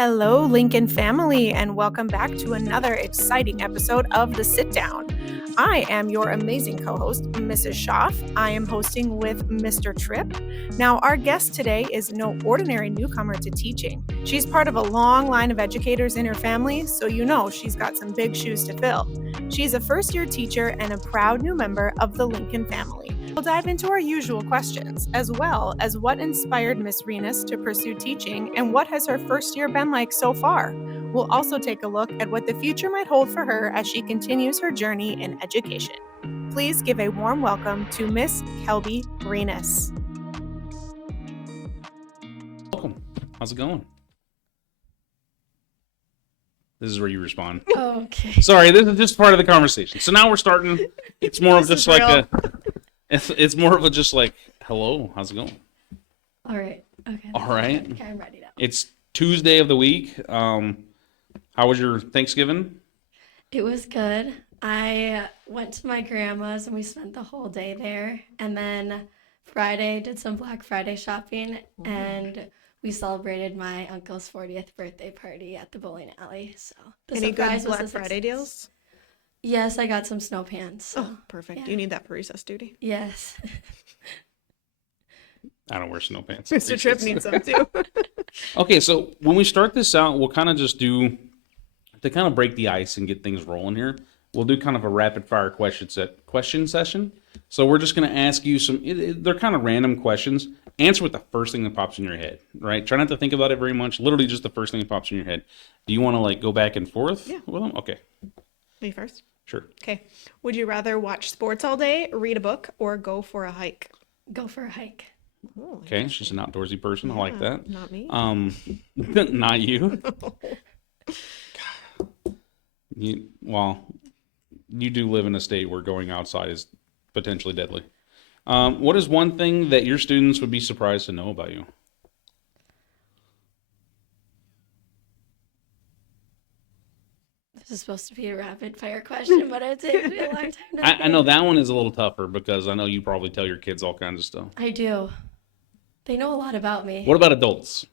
Hello, Lincoln family, and welcome back to another exciting episode of The Sit Down. I am your amazing co host, Mrs. Schaff. I am hosting with Mr. Tripp. Now, our guest today is no ordinary newcomer to teaching. She's part of a long line of educators in her family, so you know she's got some big shoes to fill. She's a first year teacher and a proud new member of the Lincoln family. We'll dive into our usual questions, as well as what inspired Miss Rinas to pursue teaching and what has her first year been like so far. We'll also take a look at what the future might hold for her as she continues her journey in education. Please give a warm welcome to Miss Kelby Rinas. Welcome. How's it going? This is where you respond. Oh, okay. Sorry, this is just part of the conversation. So now we're starting. It's more of just like real. it's more of a just like, hello, how's it going? All right. Okay. All right. Okay, I'm ready now. It's Tuesday of the week. How was your Thanksgiving? It was good. I went to my grandma's and we spent the whole day there. And then Friday did some Black Friday shopping and we celebrated my uncle's 40th birthday party at the bowling alley. So the Any good surprise was Black a Friday success. deals? Yes, I got some snow pants. So. Oh, perfect. yeah. You need that for recess duty. Yes. I don't wear snow pants. Mr. Tripp needs them too. Okay, so when we start this out, we'll kind of just do, to kind of break the ice and get things rolling here, we'll do kind of a rapid fire question session. So we're just going to ask you some, they're kind of random questions. Answer with the first thing that pops in your head, right? Try not to think about it very much. Literally just the first thing that pops in your head. Do you want to like go back and forth? Yeah. With them? Okay, Me first. sure. Okay. Would you rather watch sports all day, read a book, or go for a hike? Go for a hike. Oh, Okay, she's an outdoorsy person. I like that. Not me. Not you. You do live in a state where going outside is potentially deadly. What is one thing that your students would be surprised to know about you? This is supposed to be a rapid fire question, but it takes me a long time to I know think. that one is a little tougher because I know you probably tell your kids all kinds of stuff. I do. They know a lot about me. What about adults?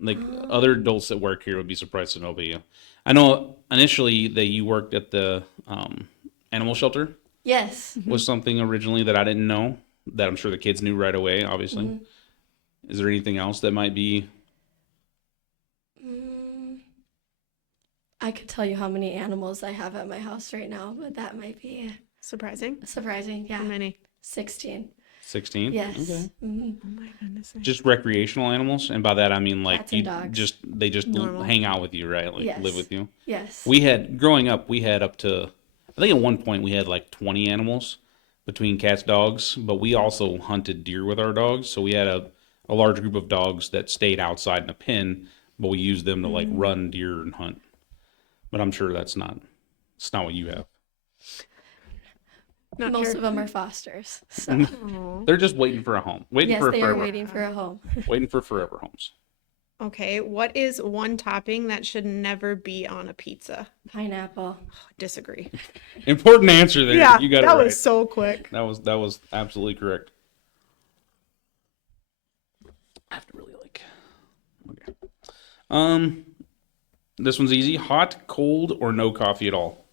Like other adults that work here would be surprised to know about you. I know initially that you worked at the animal shelter. Yes. Was something originally that I didn't know that I'm sure the kids knew right away, obviously. Mhm. Is there anything else that might be? I could tell you how many animals I have at my house right now, but that might be Surprising. surprising. How Yeah. many? 16. 16? Yes. Okay. Mhm. Oh my goodness. Just recreational animals, and by that I mean like Cats and dogs. they just Normal. hang out with you, right? Like Yes. live with you. Yes. We had growing up, we had up to I think at one point we had like 20 animals between cats, dogs, but we also hunted deer with our dogs. So we had a large group of dogs that stayed outside in a pen, but we used them to like run deer and hunt. But I'm sure it's not what you have. Not Most sure. of them are fosters. So, Oh. They're just waiting for a home, waiting yes, for they forever, are waiting for a home. waiting for forever homes. Okay. What is one topping that should never be on a pizza? Pineapple. Disagree. Important answer there. Yeah, You got it that right. was so quick. That was absolutely correct. I have to really like. Okay. This one's easy. Hot, cold, or no coffee at all?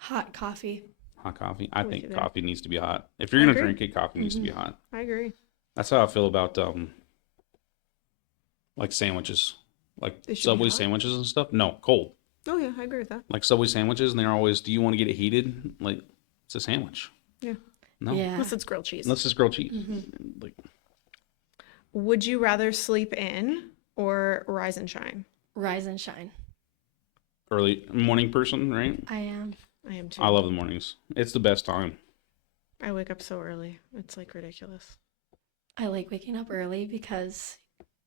Hot coffee. Hot coffee. I With think you there. coffee needs to be hot. If you're I gonna agree. drink it, coffee needs to be hot. I agree. That's how I feel about like sandwiches, like They should be Subway hot? sandwiches and stuff. No, cold. Oh yeah, I agree with that. Like Subway sandwiches, and they're always, do you want to get it heated? Like it's a sandwich. Yeah. No, Yeah. Unless it's grilled cheese. unless it's grilled cheese. Mm-hmm. Like Would you rather sleep in or rise and shine? Rise and shine. early morning person, right? I am. I am too. I love the mornings. It's the best time. I wake up so early. It's like ridiculous. I like waking up early because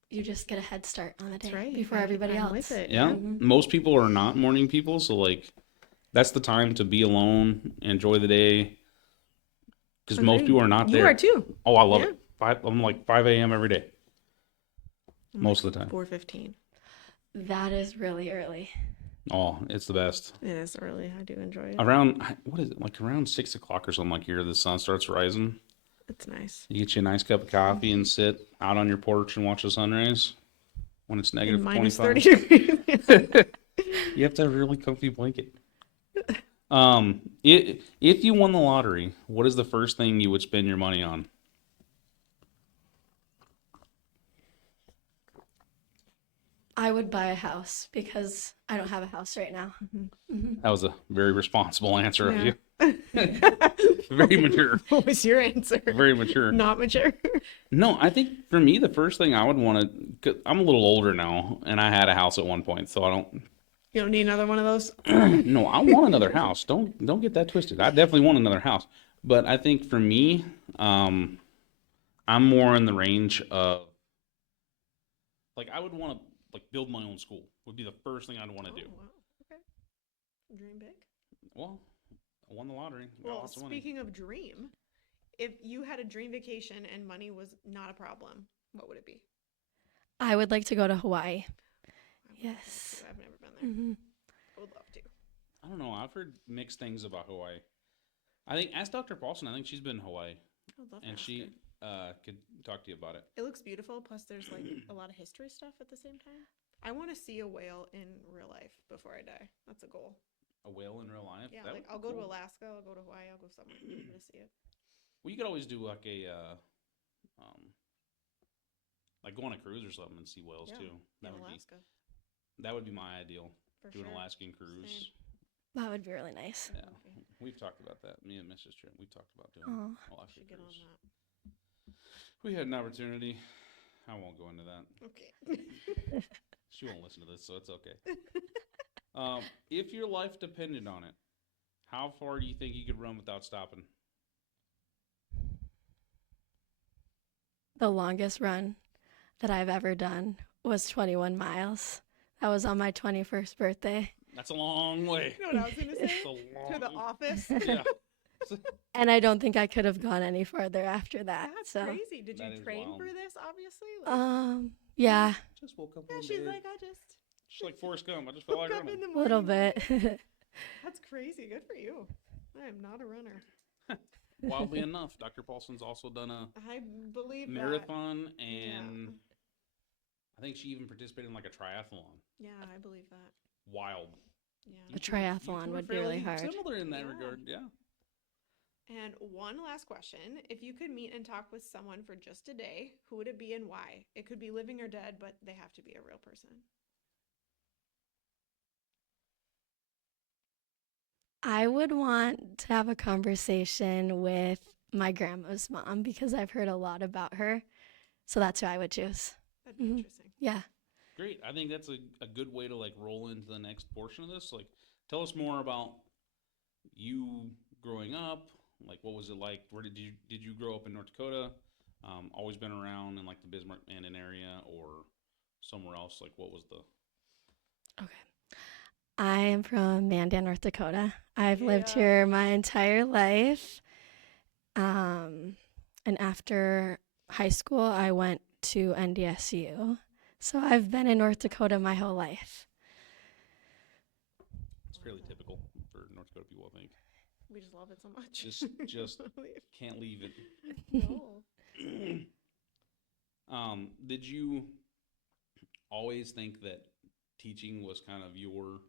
you just get a head start on the day That's right. before I- everybody I'm else. with it. Yeah. Mhm. Most people are not morning people, so like that's the time to be alone, enjoy the day. Because most Agreed. people are not You there. are too. Oh, I love Yeah. it. I'm like 5 a.m. every day. Most of the time. 4:15. That is really early. Oh, it's the best. It is early. I do enjoy it. Around what is it? Like around 6 o'clock or something like here, the sun starts rising. It's nice. You get you a nice cup of coffee and sit out on your porch and watch the sunrise. when it's In negative minus 25. 30 degrees. You have to have a really comfy blanket. If you won the lottery, what is the first thing you would spend your money on? I would buy a house because I don't have a house right now. That was a very responsible answer of Yeah. you. Very mature. What was your answer? Very mature. Not mature. No, I think for me, the first thing I would want to, I'm a little older now, and I had a house at one point, so I don't. You don't need another one of those? No, I want another house. Don't get that twisted. I definitely want another house, but I think for me, I'm more in the range of like I would want to like build my own school. Would be the first thing I'd want to do. Wow. Okay. Dream big. Well, I won the lottery. Got Well, lots of money. speaking of dream, if you had a dream vacation and money was not a problem, what would it be? I would like to go to Hawaii. I would Yes. I've never been there. Hmm. I would love to. I don't know. I've heard mixed things about Hawaii. I think ask Dr. Paulson. I think she's been in Hawaii, I would love to and ask she her. could talk to you about it. It looks beautiful. Plus, there's like a lot of history stuff at the same time. I want to see a whale in real life before I die. That's a goal. A whale in real life. Yeah, That like would be I'll go to cool. Alaska. I'll go to Hawaii. I'll go somewhere to see it. Well, you could always do like go on a cruise or something and see whales Yeah, too. in Alaska That would be my ideal. for Do an sure. Alaskan cruise. Same. That would be really nice. Yeah, Okay. we've talked about that. Me and Mrs. Trent, we talked about doing Oh. Alaska Should get on cruise. that. We had an opportunity. I won't go into that. Okay. She won't listen to this, so it's okay. If your life depended on it, how far do you think you could run without stopping? The longest run that I've ever done was 21 miles. That was on my 21st birthday. That's a long way. You know what I was gonna say? That's a long To the office. Yeah. And I don't think I could have gone any farther after that. That's so, crazy. Did That you is train wild. for this? Obviously. Like, yeah, Just woke up yeah, one she's day. like, I just She's like Forrest Gump. I just felt woke like up running. in the a little morning. bit. That's crazy. Good for you. I am not a runner. Wildly enough, Dr. Paulson's also done a I believe marathon, that. and I think she even participated in like a triathlon. Yeah, I believe that. Wild. Yeah. A triathlon You two are would be really fairly hard. Similar in that Yeah. regard, yeah. And one last question. If you could meet and talk with someone for just a day, who would it be and why? It could be living or dead, but they have to be a real person. I would want to have a conversation with my grandma's mom because I've heard a lot about her. So that's who I would choose. That'd be Mhm. interesting. Yeah. Great. I think that's a good way to like roll into the next portion of this. Like, tell us more about you growing up. Like, what was it like? Where did you grow up in North Dakota? Always been around in like the Bismarck Mandan area or somewhere else? Like, what was the? Okay. I am from Mandan, North Dakota. I've lived Yeah. here my entire life. And after high school, I went to NDSU. So I've been in North Dakota my whole life. It's fairly typical for North Dakota people, I think. We just love it so much. Just can't leave it. no. Did you always think that teaching was kind of your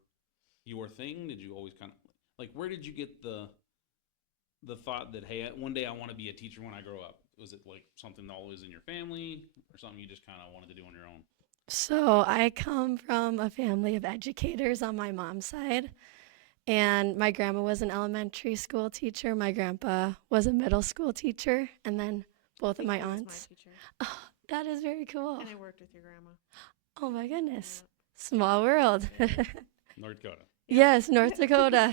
thing? Did you always kind of like where did you get the thought that hey, one day I want to be a teacher when I grow up? Was it like something always in your family or something you just kind of wanted to do on your own? So I come from a family of educators on my mom's side. And my grandma was an elementary school teacher. My grandpa was a middle school teacher. And then both of my He was aunts. my teacher. Oh, that is very cool. And I worked with your grandma. Oh my goodness. Small world. North Dakota. Yes, North Dakota.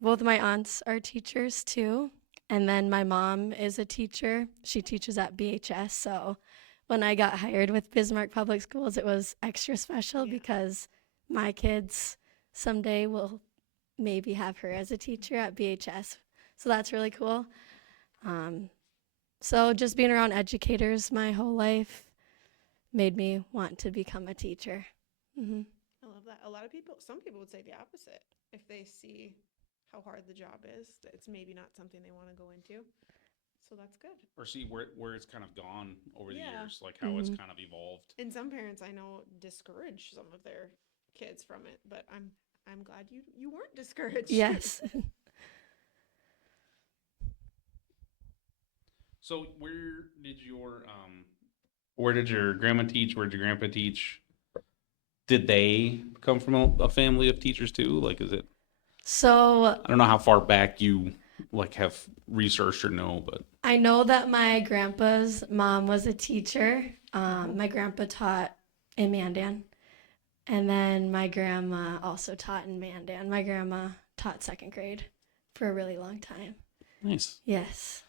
Both of my aunts are teachers too. And then my mom is a teacher. She teaches at BHS. So when I got hired with Bismarck Public Schools, it was extra special Yeah. because my kids someday will maybe have her as a teacher at BHS. So that's really cool. So just being around educators my whole life made me want to become a teacher. Hmm. I love that. A lot of people, some people would say the opposite. If they see how hard the job is, that it's maybe not something they want to go into. So that's good. or see where it's kind of gone over the Yeah. years, like how it's kind of evolved. And some parents I know discourage some of their kids from it, but I'm glad you weren't discouraged. Yes. So where did your grandma teach? Where did your grandpa teach? Did they come from a family of teachers too? Like, is it? So I don't know how far back you like have researched or know, but I know that my grandpa's mom was a teacher. My grandpa taught in Mandan. And then my grandma also taught in Mandan. My grandma taught second grade for a really long time. nice. Yes.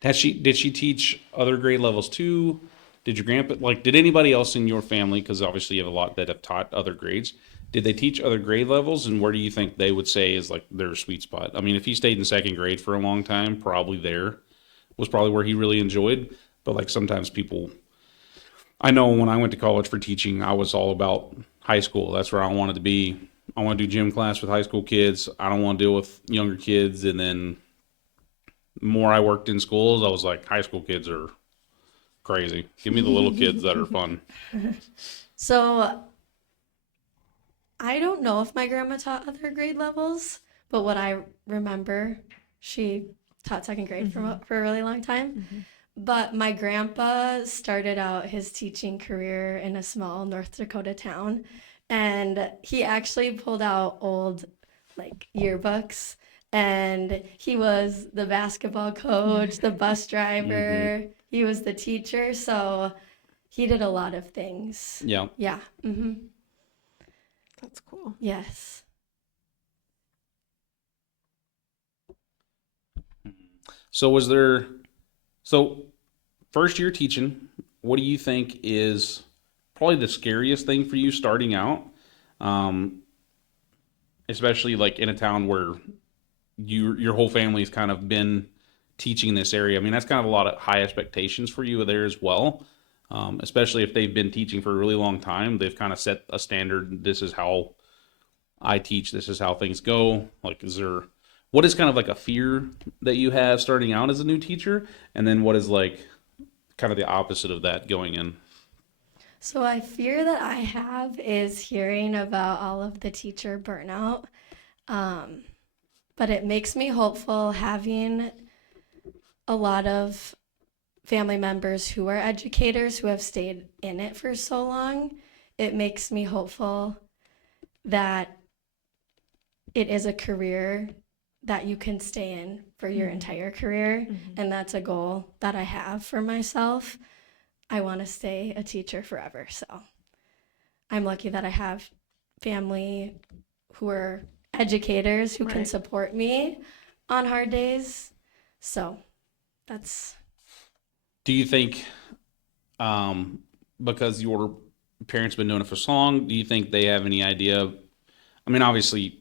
Did she teach other grade levels too? Did your grandpa did anybody else in your family? Because obviously you have a lot that have taught other grades. Did they teach other grade levels, and where do you think they would say is like their sweet spot? I mean, if he stayed in second grade for a long time, probably there was probably where he really enjoyed. But like sometimes people, I know when I went to college for teaching, I was all about high school. That's where I wanted to be. I want to do gym class with high school kids. I don't want to deal with younger kids. And then the more I worked in schools, I was like, high school kids are crazy. Give me the little kids that are fun. So I don't know if my grandma taught other grade levels, but what I remember, she taught second grade for a really long time. But my grandpa started out his teaching career in a small North Dakota town, and he actually pulled out old like yearbooks, and he was the basketball coach, the bus driver, he was the teacher, so he did a lot of things. Yeah. Yeah. That's cool. Yes. So first year teaching, what do you think is probably the scariest thing for you starting out? Especially like in a town where your whole family's kind of been teaching this area. I mean, that's kind of a lot of high expectations for you there as well. Especially if they've been teaching for a really long time, they've kind of set a standard. This is how I teach. This is how things go. Like, what is kind of like a fear that you have starting out as a new teacher? And then what is like kind of the opposite of that going in? So I fear that I have is hearing about all of the teacher burnout. But it makes me hopeful having a lot of family members who are educators who have stayed in it for so long. It makes me hopeful that it is a career that you can stay in for your entire career. And that's a goal that I have for myself. I want to stay a teacher forever. So I'm lucky that I have family who are educators who can support me on hard days. So that's. Do you think, because your parents been doing it for so long, do you think they have any idea? I mean, obviously,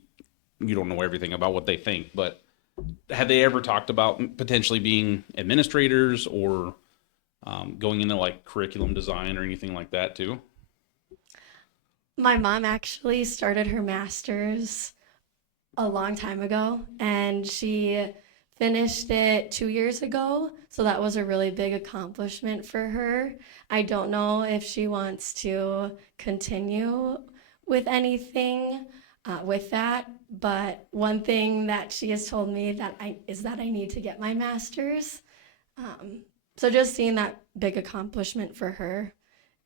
you don't know everything about what they think, but have they ever talked about potentially being administrators or going into like curriculum design or anything like that too? My mom actually started her master's a long time ago, and she finished it 2 years ago. So that was a really big accomplishment for her. I don't know if she wants to continue with anything with that, but one thing that she has told me is that I need to get my master's. So just seeing that big accomplishment for her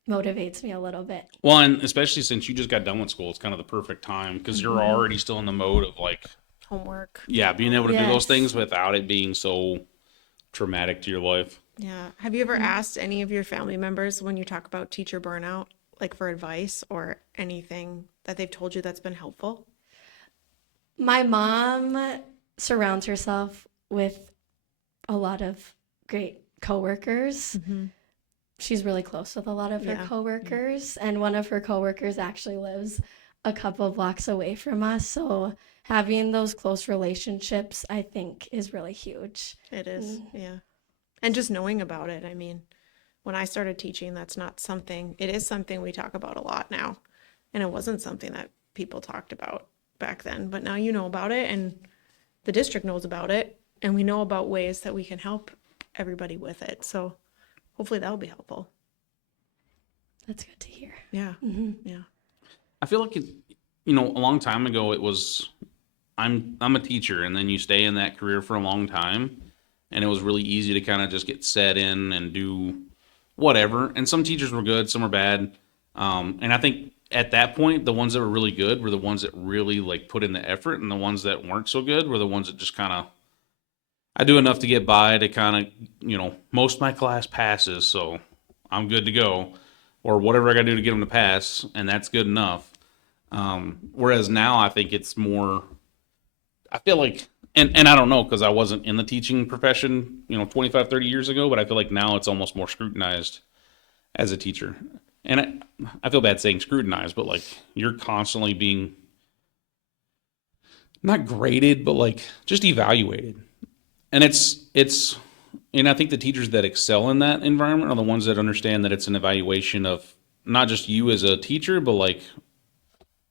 motivates me a little bit. Well, and especially since you just got done with school, it's kind of the perfect time because you're already still in the mode of like Homework. yeah, being able to do those Yes. things without it being so traumatic to your life. Yeah. Have you ever asked any of your family members when you talk about teacher burnout, like for advice or anything that they've told you that's been helpful? My mom surrounds herself with a lot of great coworkers. She's really close with a lot of her coworkers, and one of her coworkers actually lives a couple of blocks away from us. So having those close relationships, I think, is really huge. It is, yeah. And just knowing about it. I mean, when I started teaching, it is something we talk about a lot now. And it wasn't something that people talked about back then. But now you know about it, and the district knows about it, and we know about ways that we can help everybody with it. So hopefully that'll be helpful. That's good to hear. Yeah. Hmm. Yeah. I feel like a long time ago it was I'm a teacher, and then you stay in that career for a long time, and it was really easy to kind of just get set in and do whatever. And some teachers were good, some were bad. And I think at that point, the ones that were really good were the ones that really like put in the effort, and the ones that weren't so good were the ones that just kind of I do enough to get by to kind of most of my class passes, so I'm good to go, or whatever I got to do to get them to pass, and that's good enough. Whereas now I think it's more. I feel like, and I don't know because I wasn't in the teaching profession, 25, 30 years ago, but I feel like now it's almost more scrutinized as a teacher. And I feel bad saying scrutinized, but like you're constantly being not graded, but like just evaluated. And and I think the teachers that excel in that environment are the ones that understand that it's an evaluation of not just you as a teacher, but like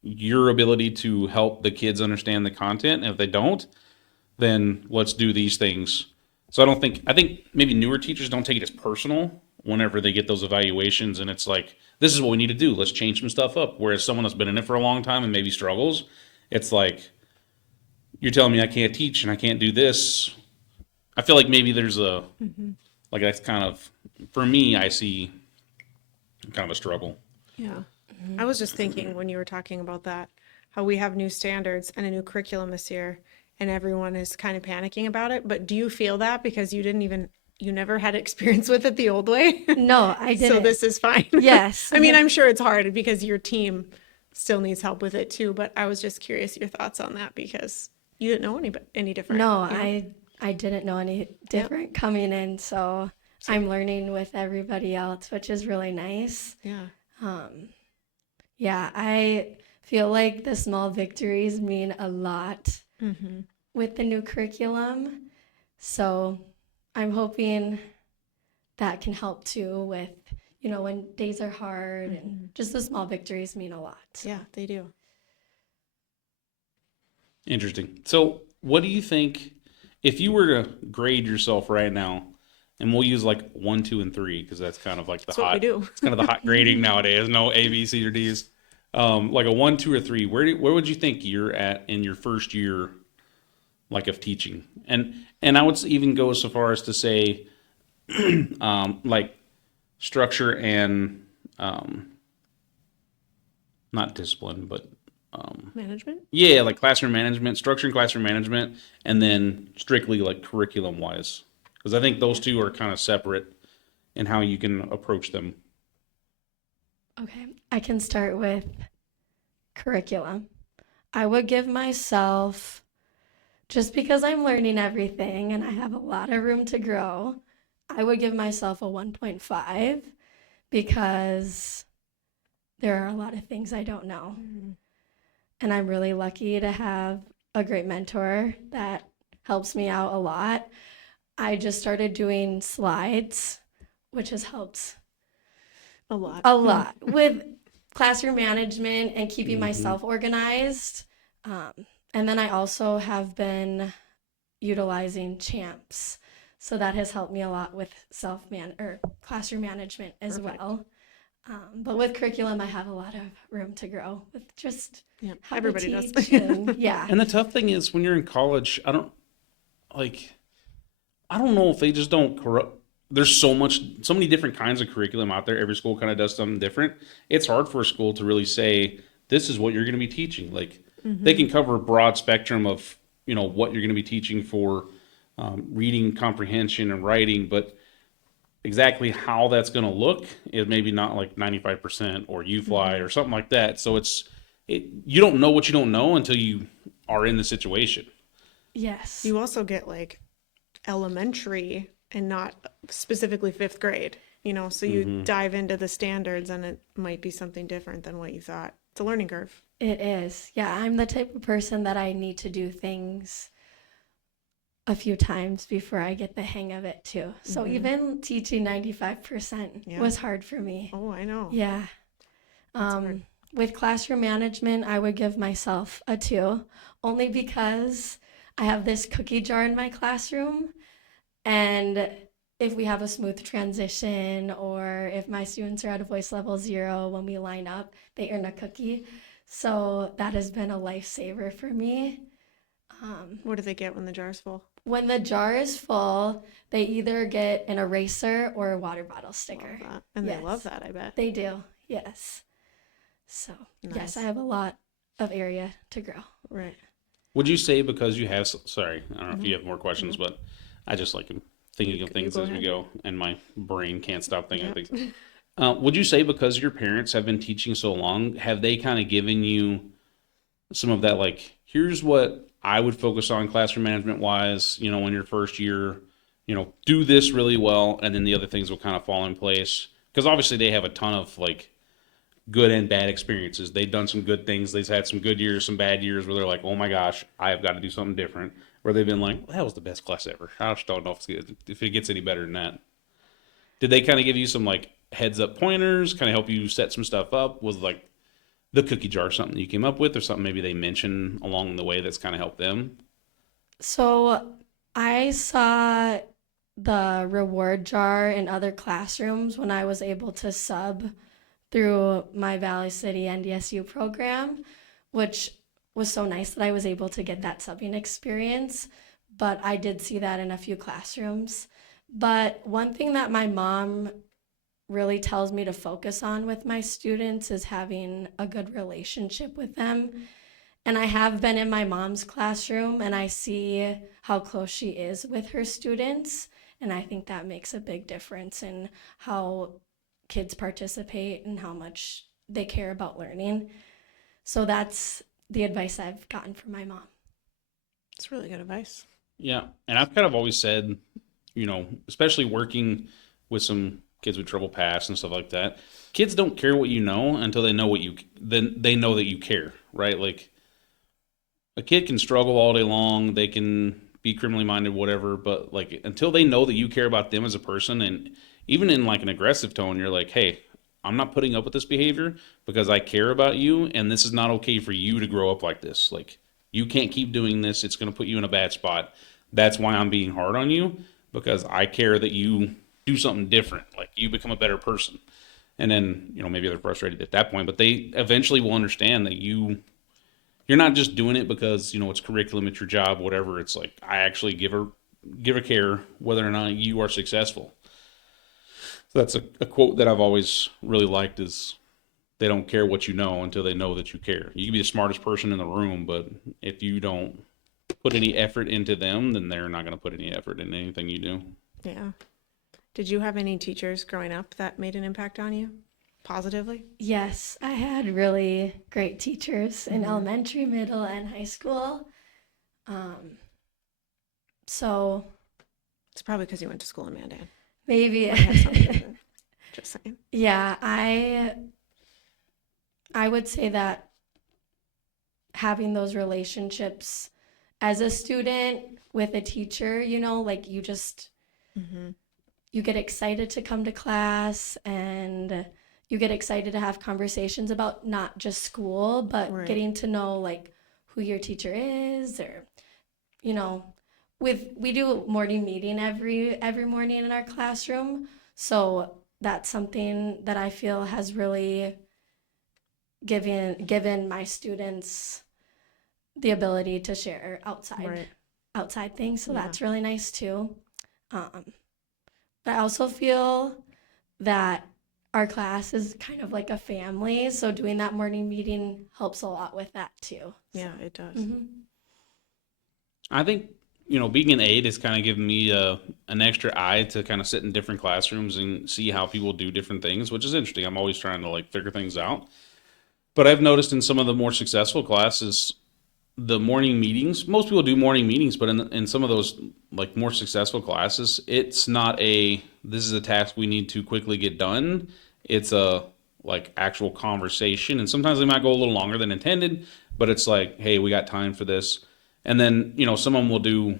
your ability to help the kids understand the content. And if they don't, then let's do these things. So I think maybe newer teachers don't take it as personal whenever they get those evaluations and it's like, this is what we need to do. Let's change some stuff up. Whereas someone that's been in it for a long time and maybe struggles, it's like, you're telling me I can't teach and I can't do this. I feel like maybe there's like that's kind of, for me, I see kind of a struggle. Yeah. I was just thinking when you were talking about that, how we have new standards and a new curriculum this year, and everyone is kind of panicking about it. But do you feel that because you never had experience with it the old way? No, I didn't. So this is fine. Yes. I mean, I'm sure it's hard because your team still needs help with it too. But I was just curious your thoughts on that because you didn't know any different. No, you know? I didn't know any different coming in, so I'm learning with everybody else, which is really nice. Yeah. Yeah, I feel like the small victories mean a lot with the new curriculum. So I'm hoping that can help too with, when days are hard and just the small victories mean a lot. Yeah, they do. Interesting. So what do you think, if you were to grade yourself right now, and we'll use like 1, 2, and 3 because that's kind of like That's what we do. it's kind of the hot grading nowadays. No A, B, C, or D's. Like a 1, 2, or 3. Where would you think you're at in your first year, like of teaching? And I would even go so far as to say, like structure and not discipline, but Management? yeah, like classroom management, structure and classroom management, and then strictly like curriculum wise. Because I think those two are kind of separate in how you can approach them. Okay, I can start with curriculum. I would give myself, just because I'm learning everything and I have a lot of room to grow, I would give myself a 1.5 because there are a lot of things I don't know. And I'm really lucky to have a great mentor that helps me out a lot. I just started doing slides, which has helped A lot. a lot with classroom management and keeping myself organized. And then I also have been utilizing Champs. So that has helped me a lot with classroom management as Perfect. well. But with curriculum, I have a lot of room to grow with just Yeah, how everybody to does. teach. And, yeah. And the tough thing is when you're in college, I don't know if they just don't corrupt. There's so many different kinds of curriculum out there. Every school kind of does something different. It's hard for a school to really say, this is what you're going to be teaching. Like they can cover a broad spectrum of, what you're going to be teaching for reading comprehension and writing, but exactly how that's going to look is maybe not like 95% or UFly or something like that. So you don't know what you don't know until you are in the situation. Yes. You also get like elementary and not specifically 5th grade, so you dive into the standards and it might be something different than what you thought. It's a learning curve. It is. Yeah, I'm the type of person that I need to do things a few times before I get the hang of it too. So even teaching 95% was hard for me. Oh, I know. Yeah. With classroom management, I would give myself a 2, only because I have this cookie jar in my classroom and if we have a smooth transition or if my students are at a voice level 0 when we line up, they earn a cookie. So that has been a lifesaver for me. What do they get when the jar's full? When the jar is full, they either get an eraser or a water bottle sticker. Love that. And they love that, I bet. They do, yes. So, Nice. yes, I have a lot of area to grow. Right. Would you say because you have, sorry, I don't know if you have more questions, but I just like thinking of things go as we ahead. go, and my brain can't stop thinking of Yep. things. Would you say because your parents have been teaching so long, have they kind of given you some of that, like, here's what I would focus on classroom management wise, you know, in your first year, you know, do this really well, and then the other things will kind of fall in place? Because obviously they have a ton of like good and bad experiences. They've done some good things. They've had some good years, some bad years where they're like, oh my gosh, I have got to do something different. Where they've been like, well, that was the best class ever. I just don't know if it gets any better than that. Did they kind of give you some like heads up pointers, kind of help you set some stuff up? Was like the cookie jar something you came up with, or something maybe they mention along the way that's kind of helped them? So I saw the reward jar in other classrooms when I was able to sub through my Valley City NDSU program, which was so nice that I was able to get that subbing experience. But I did see that in a few classrooms. But one thing that my mom really tells me to focus on with my students is having a good relationship with them. And I have been in my mom's classroom and I see how close she is with her students. And I think that makes a big difference in how kids participate and how much they care about learning. So that's the advice I've gotten from my mom. It's really good advice. Yeah, and I've kind of always said, you know, especially working with some kids with trouble past and stuff like that, kids don't care what you know until they know what you, then they know that you care, right? Like a kid can struggle all day long, they can be criminally minded, whatever, but like until they know that you care about them as a person, and even in like an aggressive tone, you're like, hey, I'm not putting up with this behavior because I care about you, and this is not okay for you to grow up like this. Like you can't keep doing this; it's going to put you in a bad spot. That's why I'm being hard on you, because I care that you do something different, like you become a better person. And then, you know, maybe they're frustrated at that point, but they eventually will understand that you're not just doing it because, you know, it's curriculum, it's your job, whatever. It's like I actually give a care whether or not you are successful. So that's a quote that I've always really liked, is they don't care what you know until they know that you care. You can be the smartest person in the room, but if you don't put any effort into them, then they're not going to put any effort in anything you do. Yeah. Did you have any teachers growing up that made an impact on you positively? Yes, I had really great teachers in elementary, middle, and high school. So It's probably because you went to school in Mandan. maybe, Just saying. yeah, I would say that having those relationships as a student with a teacher, you know, like you just you get excited to come to class and you get excited to have conversations about not just school, but Right. getting to know like who your teacher is, or you know, we do morning meeting every morning in our classroom. So that's something that I feel has really given my students the ability to share outside things. So Yeah. that's really nice too. But I also feel that our class is kind of like a family. So doing that morning meeting helps a lot with that too. Yeah, it does. I think, you know, being an aide has kind of given me an extra eye to kind of sit in different classrooms and see how people do different things, which is interesting. I'm always trying to like figure things out. But I've noticed in some of the more successful classes, the morning meetings, most people do morning meetings, but in some of those like more successful classes, it's not this is a task we need to quickly get done. It's a like actual conversation. And sometimes they might go a little longer than intended, but it's like, hey, we got time for this. And then, you know, some of them will do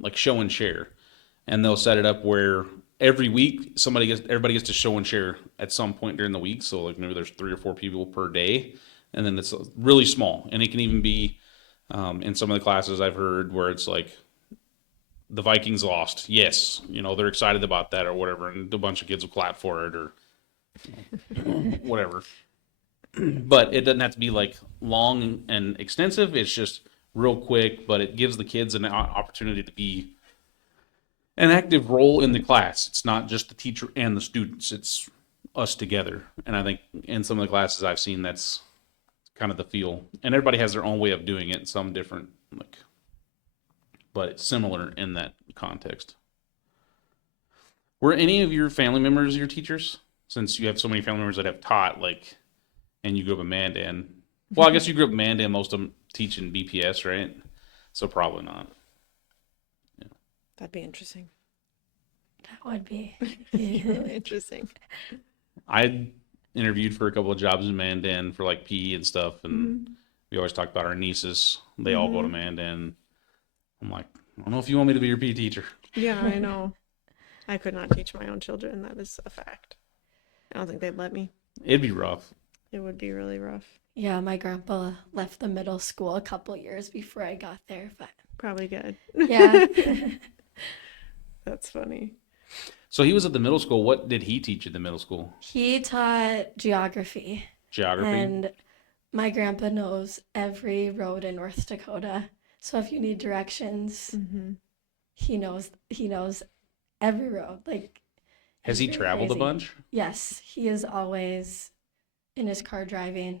like show and share, and they'll set it up where every week everybody gets to show and share at some point during the week. So like maybe there's 3 or 4 people per day, and then it's really small. And it can even be in some of the classes I've heard where it's like the Vikings lost. Yes, they're excited about that or whatever, and a bunch of kids will clap for it or whatever. But it doesn't have to be like long and extensive. It's just real quick, but it gives the kids an opportunity to be an active role in the class. It's not just the teacher and the students. It's us together. And I think in some of the classes I've seen, that's kind of the feel. And everybody has their own way of doing it. Some different, but it's similar in that context. Were any of your family members your teachers? Since you have so many family members that have taught, and you grew up in Mandan. Well, I guess you grew up in Mandan, most of them teaching BPS, right? So probably not. Yeah. That'd be interesting. That would be really interesting. I interviewed for a couple of jobs in Mandan for PE and stuff, and we always talk about our nieces. They all go to Mandan. I'm like, I don't know if you want me to be your PE teacher. Yeah, I know. I could not teach my own children. That is a fact. I don't think they'd let me. It'd be rough. It would be really rough. Yeah, my grandpa left the middle school a couple years before I got there, but probably good. Yeah. That's funny. So he was at the middle school. What did he teach at the middle school? He taught geography. Geography? And my grandpa knows every road in North Dakota. So if you need directions, he knows every road. Has he traveled a bunch? Yes, he is always in his car driving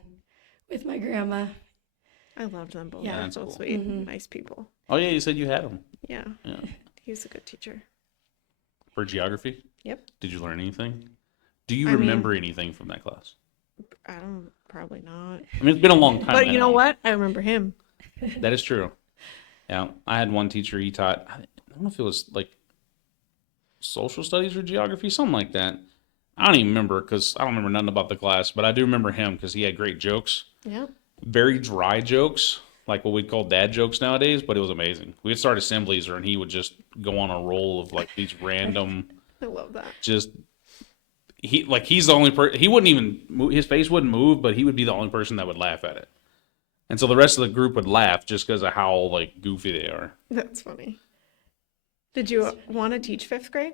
with my grandma. I loved them both. Yeah, that's so cool. Sweet. Nice people. Oh yeah, you said you had him. Yeah. He's a good teacher. For geography? Yep. Did you learn anything? Do you remember anything from that class? Probably not. I mean, it's been a long time. But you know what? I remember him. That is true. Yeah, I had one teacher. He taught. I don't know if it was social studies or geography, something like that. I don't even remember because I don't remember nothing about the class, but I do remember him because he had great jokes. Yeah. Very dry jokes, like what we'd call dad jokes nowadays, but it was amazing. We'd start assemblies and he would just go on a roll of these random. I love that. Just he's the only person. He wouldn't even his face wouldn't move, but he would be the only person that would laugh at it. And so the rest of the group would laugh just because of how goofy they are. That's funny. Did you want to teach 5th grade?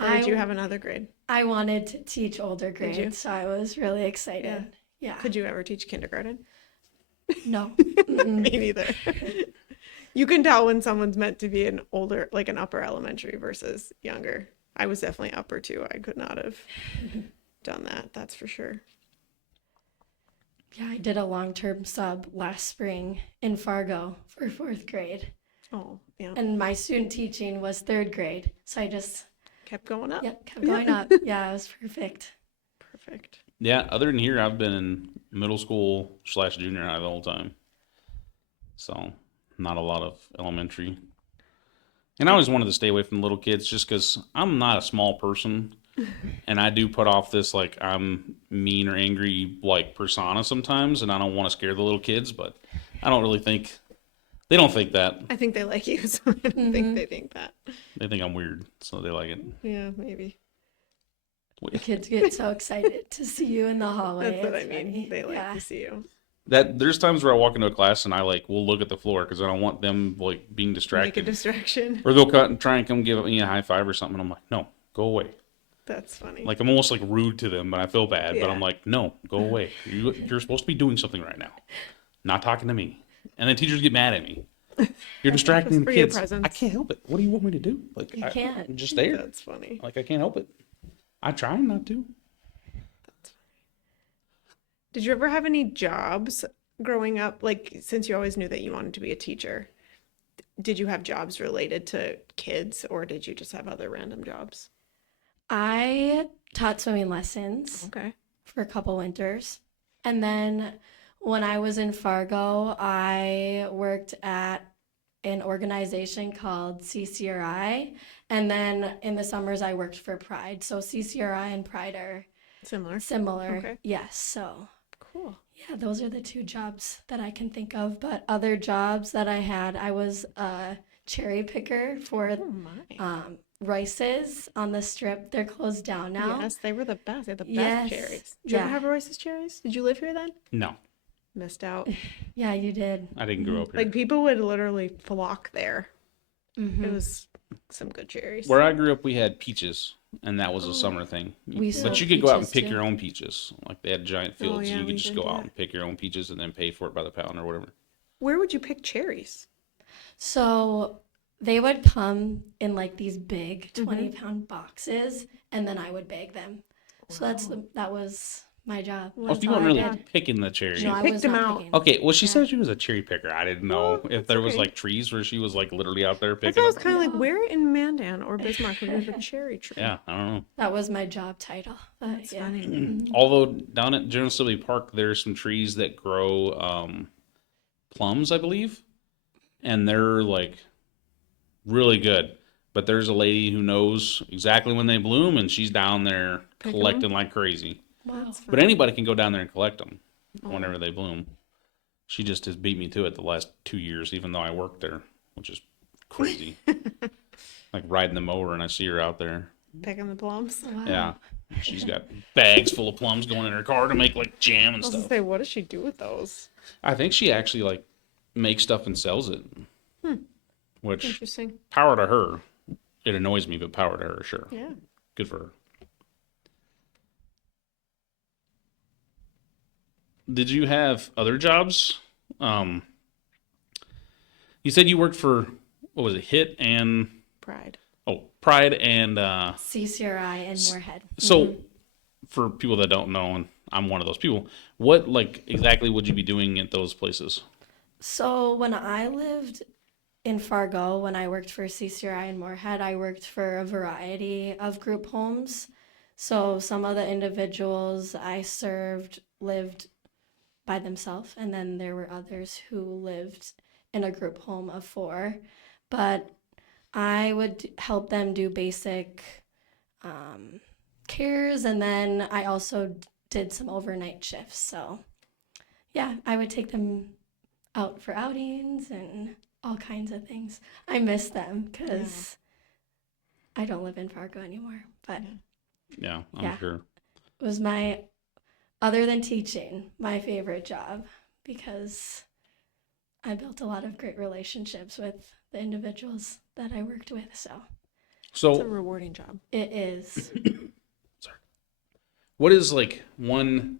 Or did you have another grade? I wanted to teach older grades, so I was really excited. Yeah. Could you ever teach kindergarten? No. Me neither. You can tell when someone's meant to be an older, an upper elementary versus younger. I was definitely upper too. I could not have done that. That's for sure. Yeah, I did a long-term sub last spring in Fargo for 4th grade. Oh, yeah. And my student teaching was 3rd grade, so I just kept going up. Yep, kept going up. Yeah, it was perfect. Perfect. Yeah, other than here, I've been in middle school / junior high the whole time. So, not a lot of elementary. And I always wanted to stay away from little kids just because I'm not a small person. And I do put off this, I'm mean or angry, persona sometimes. And I don't want to scare the little kids, but I don't really think, they don't think that. I think they like you, so I don't think they think that. They think I'm weird, so they like it. Yeah, maybe. The kids get so excited to see you in the hallway. That's what I mean. Funny. They like to see you. There's times where I walk into a class and I will look at the floor because I don't want them being distracted. Make a distraction. Or they'll cut and try and come give me a high five or something. I'm like, no, go away. That's funny. I'm almost rude to them, but I feel bad. Yeah. But I'm like, no, go away. You're supposed to be doing something right now, not talking to me. And then teachers get mad at me. You're distracting the kids. I can't help it. What do you want me to do? You can't. I'm just there. That's funny. I can't help it. I try not to. That's funny. Did you ever have any jobs growing up? Since you always knew that you wanted to be a teacher, did you have jobs related to kids or did you just have other random jobs? I taught swimming lessons for a couple winters. And then when I was in Fargo, I worked at an organization called CCRI. And then in the summers, I worked for Pride. So CCRI and Pride are similar. Okay. Yes. So cool. Yeah, those are the 2 jobs that I can think of. But other jobs that I had, I was a cherry picker for Royce's on the Strip. They're closed down now. Yes, they were the best. They had the best cherries. Did you ever have Royce's cherries? Did you live here then? No. Missed out. Yeah, you did. I didn't grow up here. People would literally flock there It was some good cherries. Where I grew up, we had peaches, and that was a summer thing. We But sold you could go out and peaches, pick too. your own peaches. Like they had giant fields, yeah, and you we could just did go out that. and pick your own peaches and then pay for it by the pound or whatever. Where would you pick cherries? So they would come in like these big 20-pound boxes, and then I would bag them. So that was my job. Oh, so That's you all weren't I really did. picking the cherries. No, I picked was them not out. picking. Okay, well, she Yeah. said she was a cherry picker. I didn't know Well, if there was okay. like trees where she was like literally out there I picking thought it was them. kind of like No. where in Mandan or Bismarck would we have a cherry tree? Yeah, I don't know. That was my job title. But That's yeah. funny. Although down at General Assembly Park, there's some trees that grow plums, I believe, and they're like really good. But there's a lady who knows exactly when they bloom, and she's down there Picking collecting like crazy. Wow. That's But anybody can go down there and collect them Oh. whenever they bloom. She just has beat me to it the last 2 years, even though I worked there, which is crazy. Like riding the mower, and I see her out there. Picking the plums. Wow. Yeah, she's got bags full of plums going in her car to make like jam and I was gonna stuff. say, what does she do with those? I think she actually like makes stuff and sells it. Which Interesting. power to her. It annoys me, but power to her, sure. Yeah. Good for her. Did you have other jobs? You said you worked for what was it, HIT and Pride. Pride and CCRI and Moorhead. so for people that don't know, and I'm one of those people, what like exactly would you be doing at those places? So when I lived in Fargo, when I worked for CCRI and Moorhead, I worked for a variety of group homes. So some of the individuals I served lived by themselves, and then there were others who lived in a group home of 4. But I would help them do basic cares, and then I also did some overnight shifts. So yeah, I would take them out for outings and all kinds of things. I miss them because I don't live in Fargo anymore, but Yeah, I'm Yeah. sure. it was my, other than teaching, my favorite job because I built a lot of great relationships with the individuals that I worked with. So It's a So rewarding job. it is. what is like one,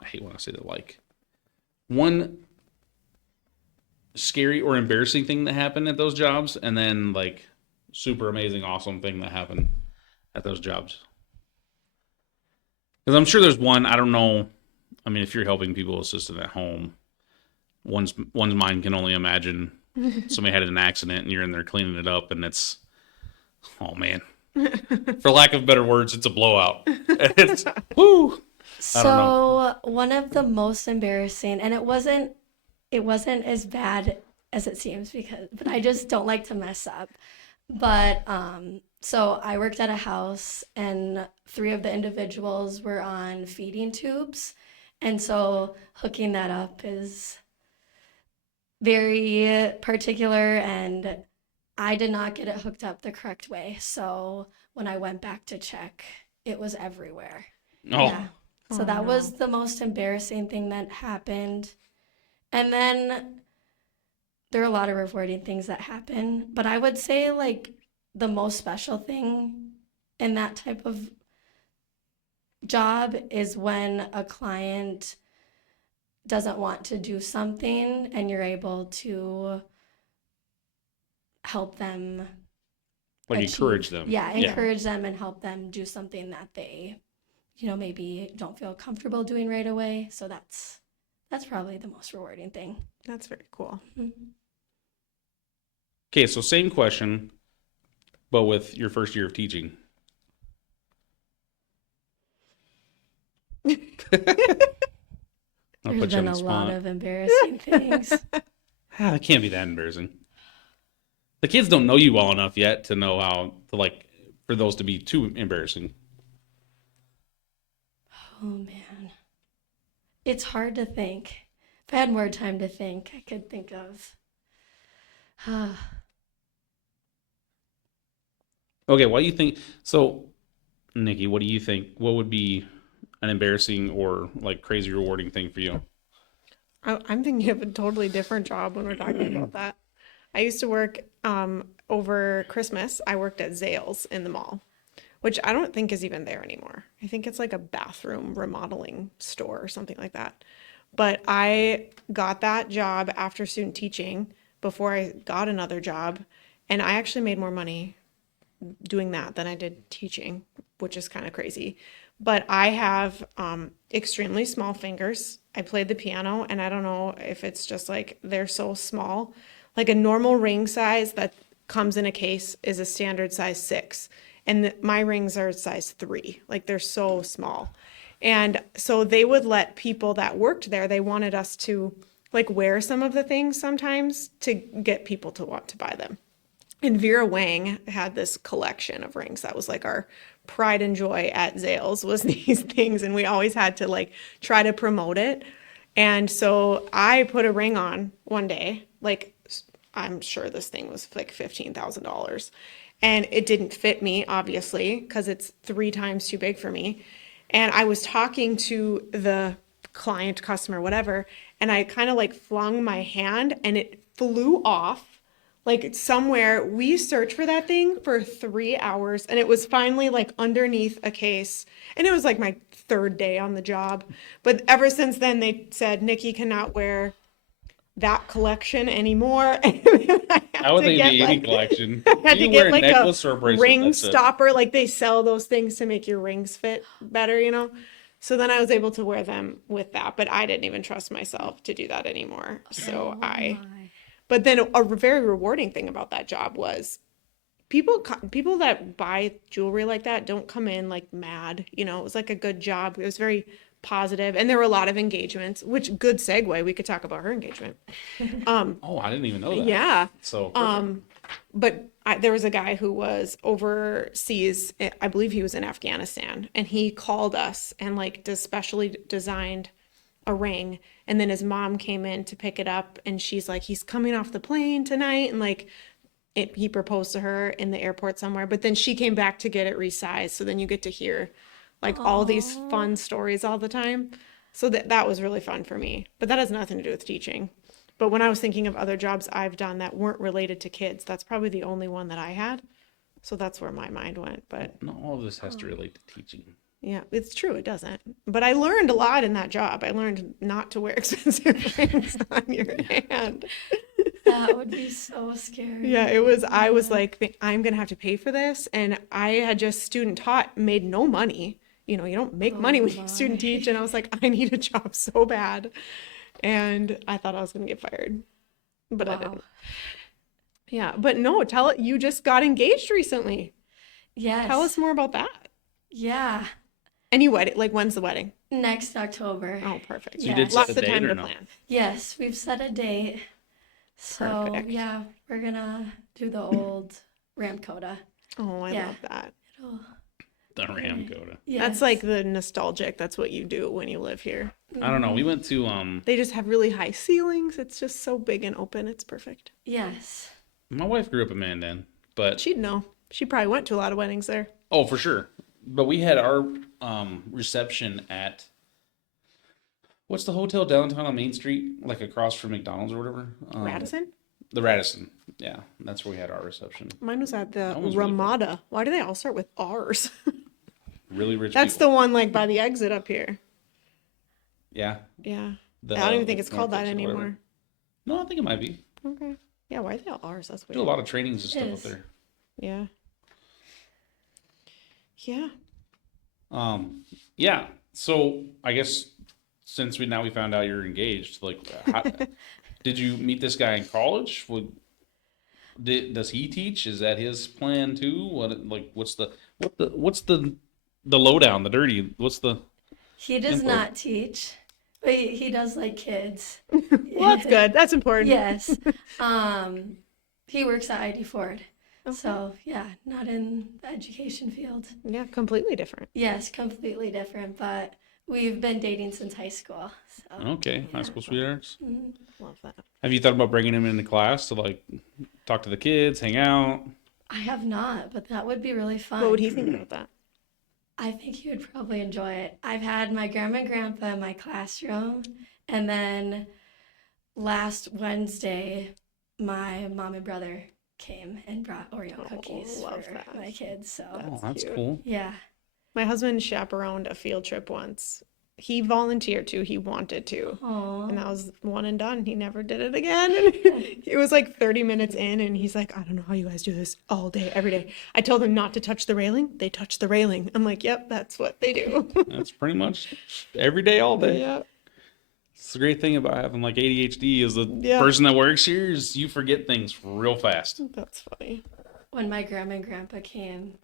I hate when I say that, like one scary or embarrassing thing that happened at those jobs, and then like super amazing, awesome thing that happened at those jobs? Because I'm sure there's one. I don't know. I mean, if you're helping people assisted at home, one's mind can only imagine somebody had an accident and you're in there cleaning it up, and it's, oh man, for lack of better words, it's a blowout. It's whoo. So one of the most embarrassing, and it wasn't as bad as it seems but I just don't like to mess up. But so I worked at a house, and 3 of the individuals were on feeding tubes, and so hooking that up is very particular, and I did not get it hooked up the correct way. So when I went back to check, it was everywhere. Oh, Yeah. So Oh, that no. was the most embarrassing thing that happened. And then there are a lot of rewarding things that happen, but I would say like the most special thing in that type of job is when a client doesn't want to do something and you're able to help them like achieve- encourage them. Yeah, encourage them and help them do something that they, maybe don't feel comfortable doing right away. So that's probably the most rewarding thing. That's very cool. Okay, so same question, but with your first year of teaching. I'll There's put you on been the a lot spot. of embarrassing things. It can't be that embarrassing. The kids don't know you well enough yet to know how to like for those to be too embarrassing. Oh man. It's hard to think. If I had more time to think, I could think of. Okay, what do you think? So, Nikki, what do you think? What would be an embarrassing or like crazy rewarding thing for you? I'm thinking of a totally different job when we're talking about that. I used to work over Christmas. I worked at Zales in the mall, which I don't think is even there anymore. I think it's like a bathroom remodeling store or something like that. But I got that job after student teaching before I got another job, and I actually made more money doing that than I did teaching, which is kind of crazy. But I have extremely small fingers. I played the piano, and I don't know if it's just like they're so small. Like a normal ring size that comes in a case is a standard size 6, and my rings are size 3. Like they're so small. And so they would let people that worked there, they wanted us to like wear some of the things sometimes to get people to want to buy them. And Vera Wang had this collection of rings that was like our pride and joy at Zales was these things, and we always had to like try to promote it. And so I put a ring on one day, like I'm sure this thing was like $15,000, and it didn't fit me obviously because it's 3 times too big for me. And I was talking to the client, customer, whatever, and I kind of like flung my hand and it flew off like somewhere. We searched for that thing for 3 hours, and it was finally like underneath a case, and it was like my 3rd day on the job. But ever since then they said Nikki cannot wear that collection anymore. I would think any collection. I had You to can wear get a like necklace or a a bracelet. ring That's it. stopper. Like they sell those things to make your rings fit better. So then I was able to wear them with that, but I didn't even trust myself to do that anymore. So my. but then a very rewarding thing about that job was people that buy jewelry like that don't come in like mad. It was like a good job. It was very positive, and there were a lot of engagements, which good segue. We could talk about her engagement. Oh, I didn't even know that. Yeah. So perfect. But there was a guy who was overseas. I believe he was in Afghanistan, and he called us and like specially designed a ring. And then his mom came in to pick it up, and she's like, he's coming off the plane tonight, and like he proposed to her in the airport somewhere. But then she came back to get it resized. So then you get to hear like all these fun stories all the time. So that was really fun for me. But that has nothing to do with teaching. But when I was thinking of other jobs I've done that weren't related to kids, that's probably the only one that I had. So that's where my mind went. But Not all of this has to relate to teaching. yeah, it's true. It doesn't. But I learned a lot in that job. I learned not to wear expensive rings on your hand. That would be so scary. Yeah, it was. I was like, I'm going to have to pay for this. And I had just student taught, made no money. You don't make money when you student teach. And I was like, I need a job so bad. And I thought I was going to get fired, but I didn't. Yeah, but no, you just got engaged recently. Yes. Tell us more about that. Yeah. Any wedding? Like, when's the wedding? Next October. Oh, perfect. So you did set Lots a of date time or to no? plan. Yes, we've set a date. So Perfect. yeah, we're gonna do the old Ram Coda. Oh, I Yeah. love that. The Ram Coda. Yes. That's like the nostalgic. That's what you do when you live here. I don't know. We went to They just have really high ceilings. It's just so big and open. It's perfect. Yes. my wife grew up in Mandan, but She'd know. She probably went to a lot of weddings there. oh, for sure. But we had our reception at what's the hotel downtown on Main Street, like across from McDonald's or whatever? Radisson? The Radisson. Yeah, that's where we had our reception. Mine was at the That one's really Ramada. Why do they all start with R's? Really rich That's people. the one like by the exit up here. Yeah. Yeah. The, I don't even think like, it's called that North Exit or whatever. anymore. No, I think it might be. Okay. Yeah, why are they all R's? That's We do a weird. lot of trainings and stuff up is. there. Yeah. Yeah. Yeah. So I guess since we found out you're engaged, like, how, did you meet this guy in college? Does he teach? Is that his plan too? What's the lowdown, the dirty? He does Info. not teach, but he does like kids. Well, that's good. That's important. Yes. He works at ID Ford. So yeah, not in the education field. Yeah, completely different. Yes, completely different, but we've been dating since high school. So Okay, high school sweethearts. Love that. Have you thought about bringing him into class to like talk to the kids, hang out? I have not, but that would be really fun. What would he think about that? I think he would probably enjoy it. I've had my grandma and grandpa in my classroom, and then last Wednesday, my mom and brother came and brought Oreo cookies love for that. my kids. So That's cute. cool. yeah. My husband chaperoned a field trip once. He volunteered to, he wanted to. And that Aw. was one and done. He never did it again. And it was like 30 minutes in, and he's like, I don't know how you guys do this all day, every day. I told them not to touch the railing. They touch the railing. I'm like, yep, that's what they do. That's pretty much every day, all day. Yeah. It's the great thing about having like ADHD is the Yeah. person that works here is you forget things real fast. That's funny. When my grandma and grandpa came,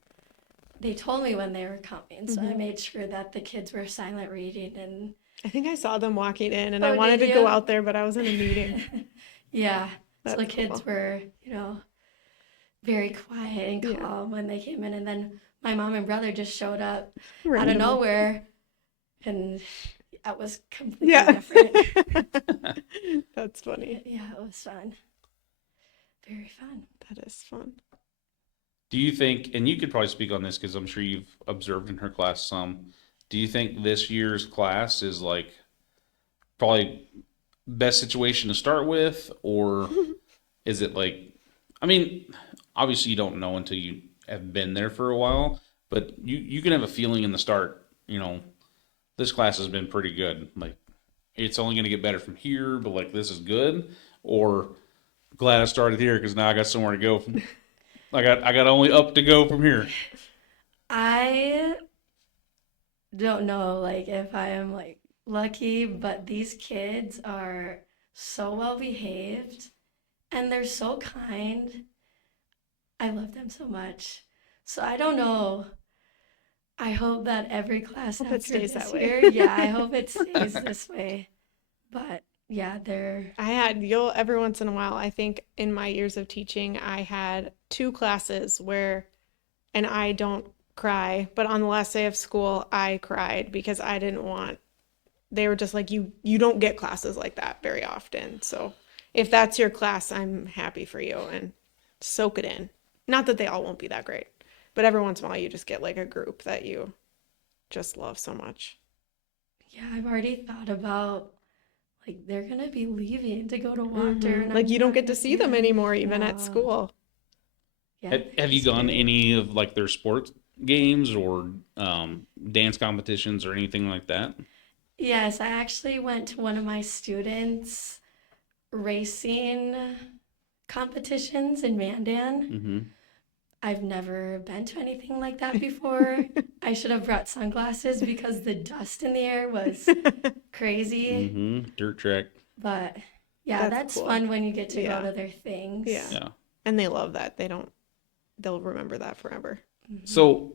they told me when they were coming, so I made sure that the kids were silent reading and I think I saw them walking in, and Oh, I wanted did to go you? out there, but I was in a meeting. yeah. So the That's kids cool. were, very quiet and Yeah. calm when they came in, and then my mom and brother just showed up out of Randomly. nowhere, and that was completely Yeah. different. That's funny. Yeah, it was fun. Very fun. That is fun. Do you think, and you could probably speak on this because I'm sure you've observed in her class some, do you think this year's class is like probably best situation to start with, or is it like, I mean, obviously you don't know until you have been there for a while, but you can have a feeling in the start, this class has been pretty good. Like, it's only going to get better from here, but like this is good, or glad I started here because now I got somewhere to go. I got only up to go from here. I don't know, like, if I am, like, lucky, but these kids are so well behaved and they're so kind. I love them so much. So I don't know. I hope that every class Hope it after stays this that way. year, yeah, I hope it stays this way. But yeah, they're You'll every once in a while, I think in my years of teaching, I had 2 classes where, and I don't cry, but on the last day of school, I cried because I didn't want, they were just like, you don't get classes like that very often. So if that's your class, I'm happy for you and soak it in. Not that they all won't be that great, but every once in a while you just get like a group that you just love so much. yeah, I've already thought about like they're gonna be leaving to go to Water and Like I'm you don't not get to gonna see them be- anymore, even at No. school. Yeah, Have you it's gone scary. any of like their sports games or dance competitions or anything like that? Yes, I actually went to one of my students' racing competitions in Mandan. Mm-hmm. I've never been to anything like that before. I should have brought sunglasses because the dust in the air was crazy. Mm-hmm. Dirt track. But yeah, That's that's cool. fun when you get to Yeah. go to their things. Yeah. Yeah. And they love that. They'll remember that forever. So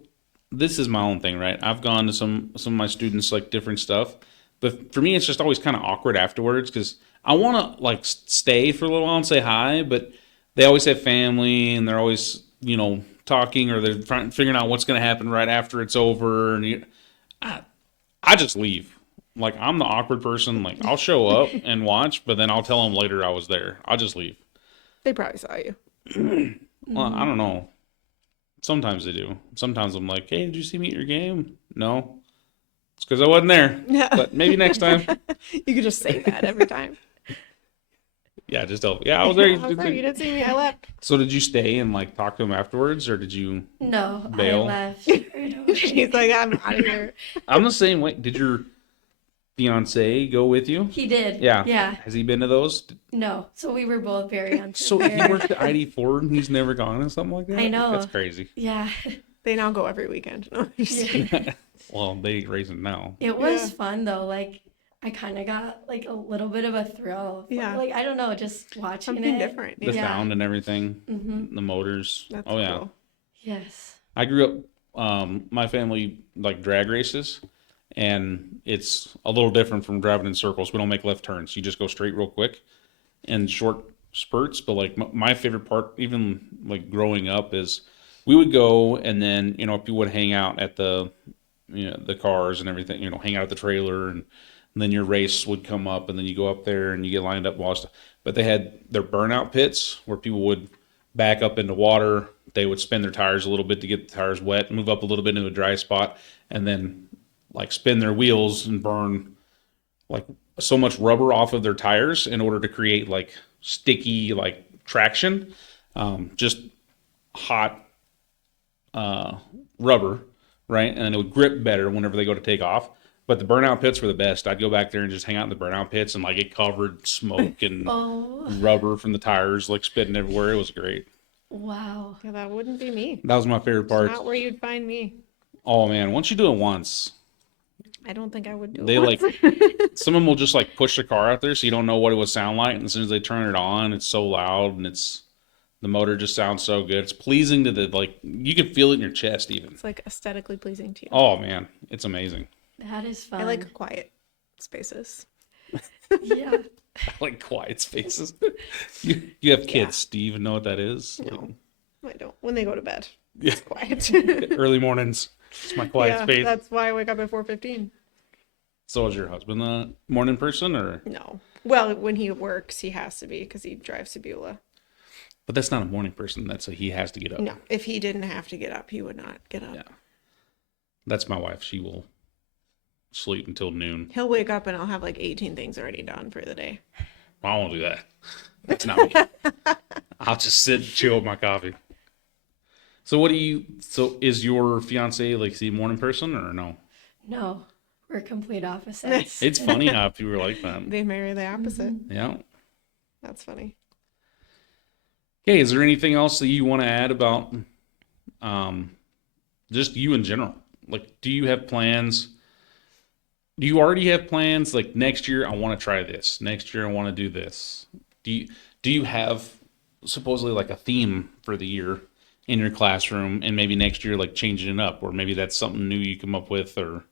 this is my own thing, right? I've gone to some of my students like different stuff, but for me it's just always kind of awkward afterwards because I want to like stay for a little while and say hi, but they always have family and they're always talking or they're figuring out what's going to happen right after it's over, and I just leave. Like I'm the awkward person. Like I'll show up and watch, but then I'll tell them later I was there. I'll just leave. They probably saw you. Well, I don't know. Sometimes they do. Sometimes I'm like, hey, did you see me at your game? No. It's because I wasn't there. Yeah. But maybe next time. You could just say that every time. Yeah, just tell. Yeah, I was there. I was there. You didn't see me. I left. So did you stay and like talk to them afterwards, or did you No, bail? I left right away. She's like, I'm out of here. I'm the same way. Did your fiance go with you? He did. Yeah. Yeah. Has he been to those? No. So we were both very unprepared. So he worked at ID Ford and he's never gone to something like that? I know. That's crazy. Yeah. They now go every weekend. No, I'm just kidding. Yeah. Well, they ain't raising now. It was Yeah. fun though. Like I kind of got like a little bit of a thrill. Yeah. Like I don't know, just watching Something it. different. The Yeah. sound and everything, Mm-hmm. the motors. That's Oh, yeah. cool. Yes. I grew up, my family like drag races, and it's a little different from driving in circles. We don't make left turns. You just go straight real quick in short spurts. But like my favorite part, even like growing up, is we would go and then, people would hang out at the cars and everything, hang out at the trailer, and then your race would come up and then you go up there and you get lined up and all that stuff. But they had their burnout pits where people would back up into water. They would spin their tires a little bit to get the tires wet, move up a little bit into a dry spot, and then like spin their wheels and burn like so much rubber off of their tires in order to create like sticky, like traction, just hot rubber, right? And then it would grip better whenever they go to take off. But the burnout pits were the best. I'd go back there and just hang out in the burnout pits, and like it covered smoke and rubber from the tires, like spitting everywhere. It was great. Wow. Yeah, that wouldn't be me. That was my favorite part. Not where you'd find me. Oh man, once you do it once, I don't think I would do they it once. like some of them will just like push the car out there, so you don't know what it would sound like. And as soon as they turn it on, it's so loud, and the motor just sounds so good. It's pleasing to the like you can feel it in your chest even. It's like aesthetically pleasing to you. Oh man, it's amazing. That is fun. I like quiet spaces. Yeah. I like quiet spaces. You have kids. Do you even know what that is? No, I don't. When they go to bed, Yeah. it's quiet. Early mornings. It's my quiet space. That's why I wake up at 4:15. So is your husband a morning person or? No. Well, when he works, he has to be because he drives to Beulah. But that's not a morning person. That's he has to get up. No, if he didn't have to get up, he would not get up. Yeah. That's my wife. She will sleep until noon. He'll wake up and I'll have like 18 things already done for the day. I won't do that. That's not me. I'll just sit and chill with my coffee. So is your fiance like the morning person or no? No, we're complete opposites. It's funny how people are like that. They marry the opposite. Yeah. That's funny. Okay, is there anything else that you want to add about just you in general? Like, do you have plans? Do you already have plans? Like next year, I want to try this. Next year, I want to do this. Do you have supposedly like a theme for the year in your classroom, and maybe next year like changing it up, or maybe that's something new you come up with, or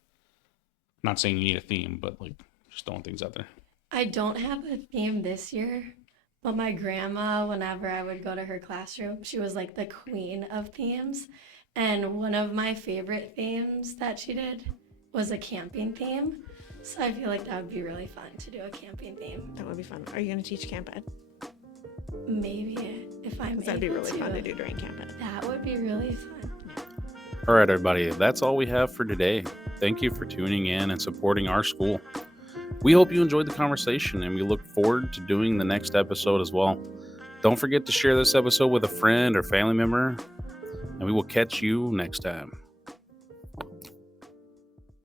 not saying you need a theme, but like just throwing things out there. I don't have a theme this year, but my grandma, whenever I would go to her classroom, she was like the queen of themes. And one of my favorite themes that she did was a camping theme. So I feel like that would be really fun to do a camping theme. That would be fun. Are you going to teach camp ed? Maybe if I'm That'd be able really fun to do during camp ed. That would be really fun. All right, everybody, that's all we have for today. Thank you for tuning in and supporting our school. We hope you enjoyed the conversation, and we look forward to doing the next episode as well. Don't forget to share this episode with a friend or family member, and we will catch you next time.